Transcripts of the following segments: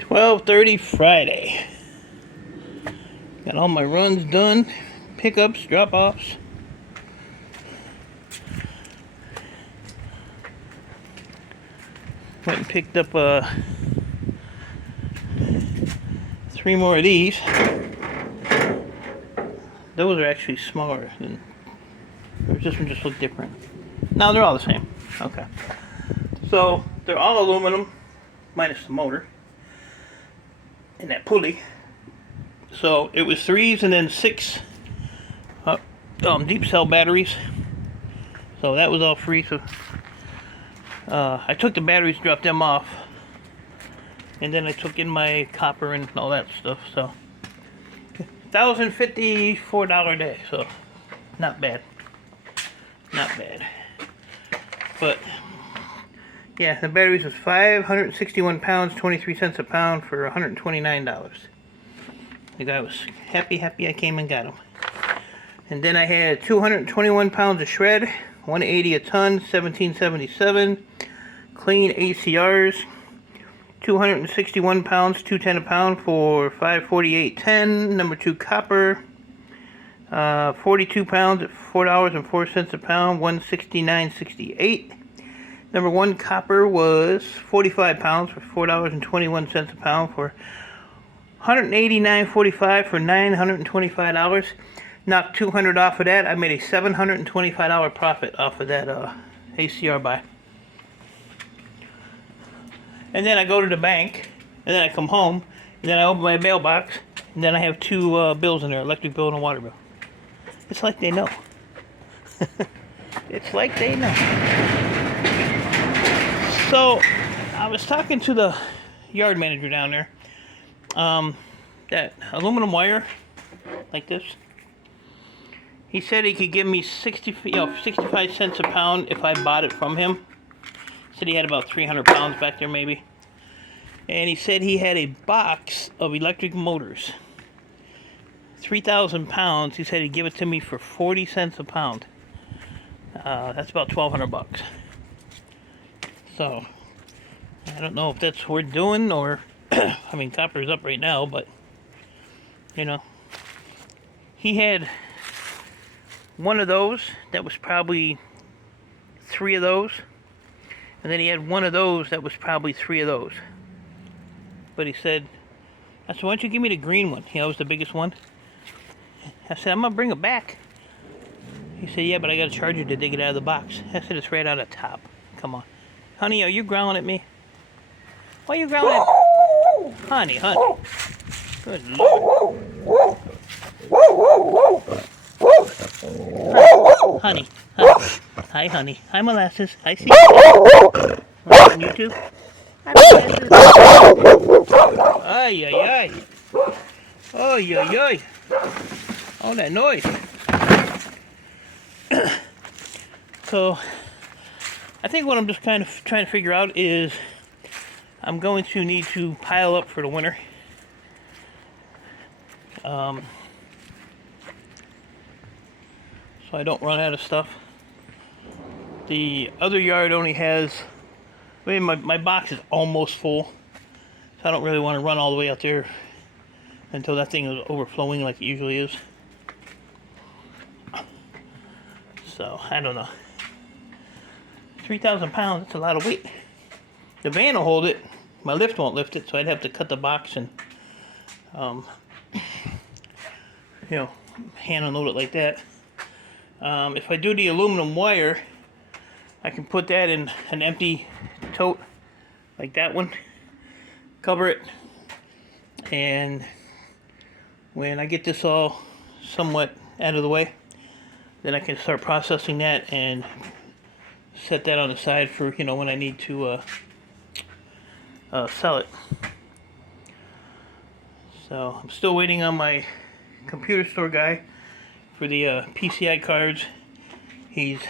12:30 Friday. Got all my runs done, pickups, drop-offs. Went and picked up 3 more of these. Those are actually smaller than, or this one just looked different. No, they're all the same. Okay. So they're all aluminum, minus the motor and that pulley. So it was 3s and then 6 deep cell batteries. So that was all free. So I took the batteries, dropped them off, and then I took in my copper and all that stuff. So $1,054 a day. So not bad. Not bad. But yeah, the batteries was 561 pounds, 23 cents a pound for $129. The guy was happy I came and got them. And then I had 221 pounds of shred, 180 a ton, 1777. Clean ACRs, 261 pounds, 210 a pound for $548.10. Number 2 copper, 42 pounds at $4.04 a pound, $169.68. Number 1 copper was 45 pounds for $4.21 a pound for $189.45 for $925. Knocked $200 off of that. I made a $725 profit off of that ACR buy. And then I go to the bank, and then I come home, and then I open my mailbox, and then I have 2 bills in there, electric bill and a water bill. It's like they know. It's like they know. So, I was talking to the yard manager down there. That aluminum wire, like this, he said he could give me 65 cents a pound if I bought it from him. He said he had about 300 pounds back there maybe. And he said he had a box of electric motors. 3,000 pounds. He said he'd give it to me for 40 cents a pound. That's about $1,200. So, I don't know if that's worth doing or, I mean, copper's up right now, but, you know, he had one of those that was probably 3 of those, and then he had one of those that was probably 3 of those. But he said, I said, why don't you give me the green one? That was the biggest one. I said, I'm going to bring it back. He said, yeah, but I got to charge you to dig it out of the box. I said, it's right out of the top. Come on. Honey, are you growling at me? Why are you growling at me? Honey. Good Lord. Honey. Hi, honey. Hi, Molasses. I see you. On YouTube? Hi, Molasses. Ay. Ay. All that noise. So, I think what I'm just kind of trying to figure out is I'm going to need to pile up for the winter. So I don't run out of stuff. The other yard only has, I mean, my box is almost full, so I don't really want to run all the way out there until that thing is overflowing like it usually is. So, I don't know. 3,000 pounds, that's a lot of weight. The van will hold it. My lift won't lift it, so I'd have to cut the box and, hand unload it like that. If I do the aluminum wire, I can put that in an empty tote, like that one, cover it, and when I get this all somewhat out of the way, then I can start processing that and set that on the side for, when I need to sell it. So I'm still waiting on my computer store guy for the PCI cards. He's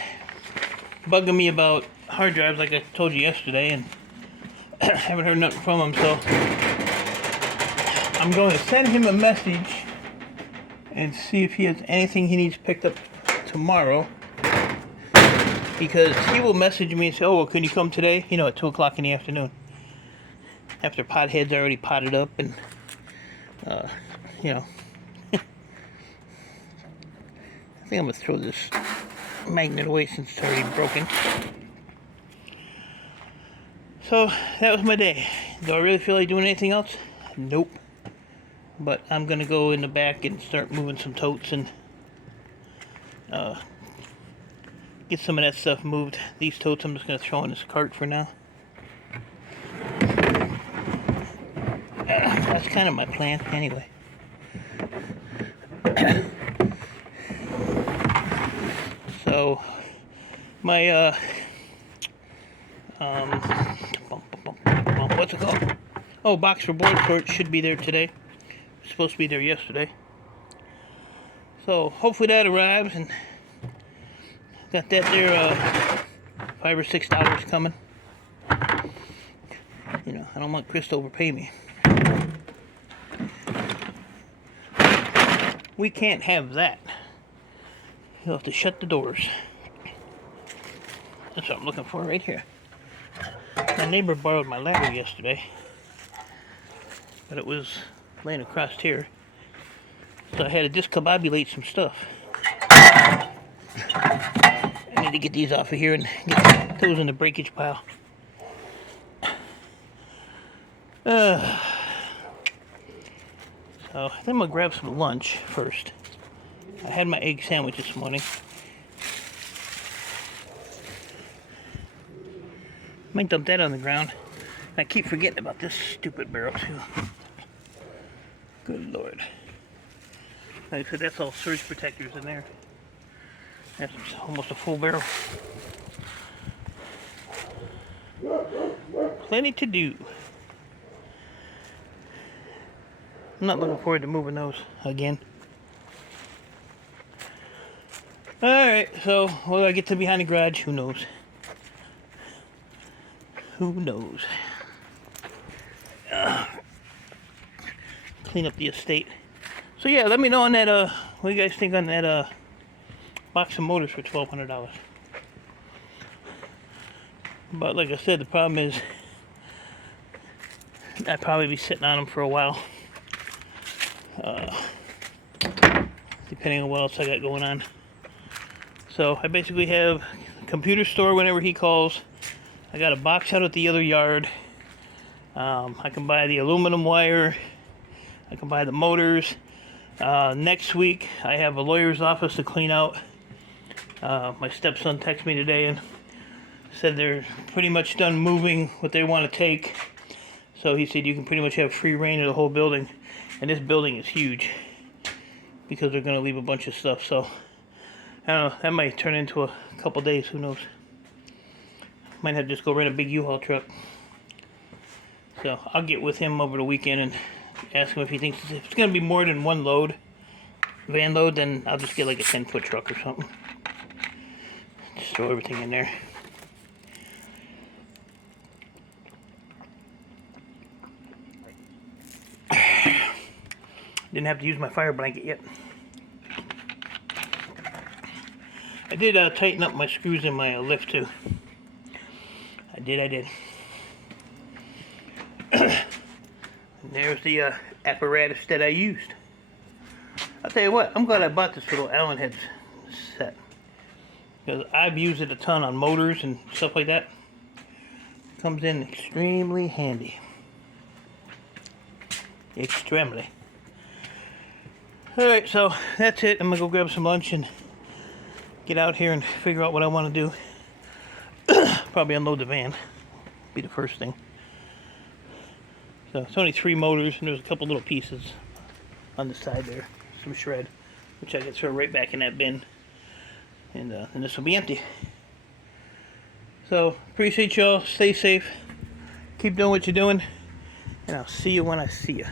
bugging me about hard drives like I told you yesterday, and haven't heard nothing from him, so I'm going to send him a message and see if he has anything he needs picked up tomorrow, because he will message me and say, oh, well, can you come today, at 2 o'clock in the afternoon. after potheads already potted up and, you know. I think I'm going to throw this magnet away since it's already broken. So, that was my day. Do I really feel like doing anything else? Nope. But I'm going to go in the back and start moving some totes and get some of that stuff moved. These totes I'm just going to throw in this cart for now. That's kind of my plan anyway. So my what's it called? Oh, box for board sort should be there today. It's supposed to be there yesterday. So hopefully that arrives, and got that there $5 or $6 coming. You know, I don't want Chris to overpay me. We can't have that. You'll have to shut the doors. That's what I'm looking for right here. My neighbor borrowed my ladder yesterday, but it was laying across here, so I had to discombobulate some stuff. I need to get these off of here and get those in the breakage pile. So I think I'm gonna grab some lunch first. I had my egg sandwich this morning. Might dump that on the ground. I keep forgetting about this stupid barrel too. Good Lord. Like I said, that's all surge protectors in there. That's almost a full barrel. Plenty to do. I'm not looking forward to moving those again. Alright, so will I get to behind the garage? Who knows? Who knows? Clean up the estate. So yeah, let me know on that, what do you guys think on that box of motors for $1,200. But like I said, the problem is I'd probably be sitting on them for a while. Depending on what else I got going on. So I basically have a computer store whenever he calls. I got a box out at the other yard. I can buy the aluminum wire. I can buy the motors. Next week I have a lawyer's office to clean out. My stepson texted me today and said they're pretty much done moving what they want to take. So he said you can pretty much have free reign of the whole building. And this building is huge because they're going to leave a bunch of stuff. So I don't know, that might turn into a couple days, who knows. Might have to just go rent a big U-Haul truck. So I'll get with him over the weekend and ask him if he thinks if it's going to be more than one load, van load, then I'll just get like a 10-foot truck or something. Just throw everything in there. Didn't have to use my fire blanket yet. I did tighten up my screws in my lift too. I did. And there's the apparatus that I used. I'll tell you what, I'm glad I bought this little Allen head set. Because I've used it a ton on motors and stuff like that. It comes in extremely handy. Extremely. Alright, so that's it. I'm going to go grab some lunch and get out here and figure out what I want to do. Probably unload the van. Be the first thing. So it's only 3 motors and there's a couple little pieces on the side there. Some shred, which I can throw right back in that bin. And this will be empty. So, appreciate y'all. Stay safe. Keep doing what you're doing. And I'll see you when I see you.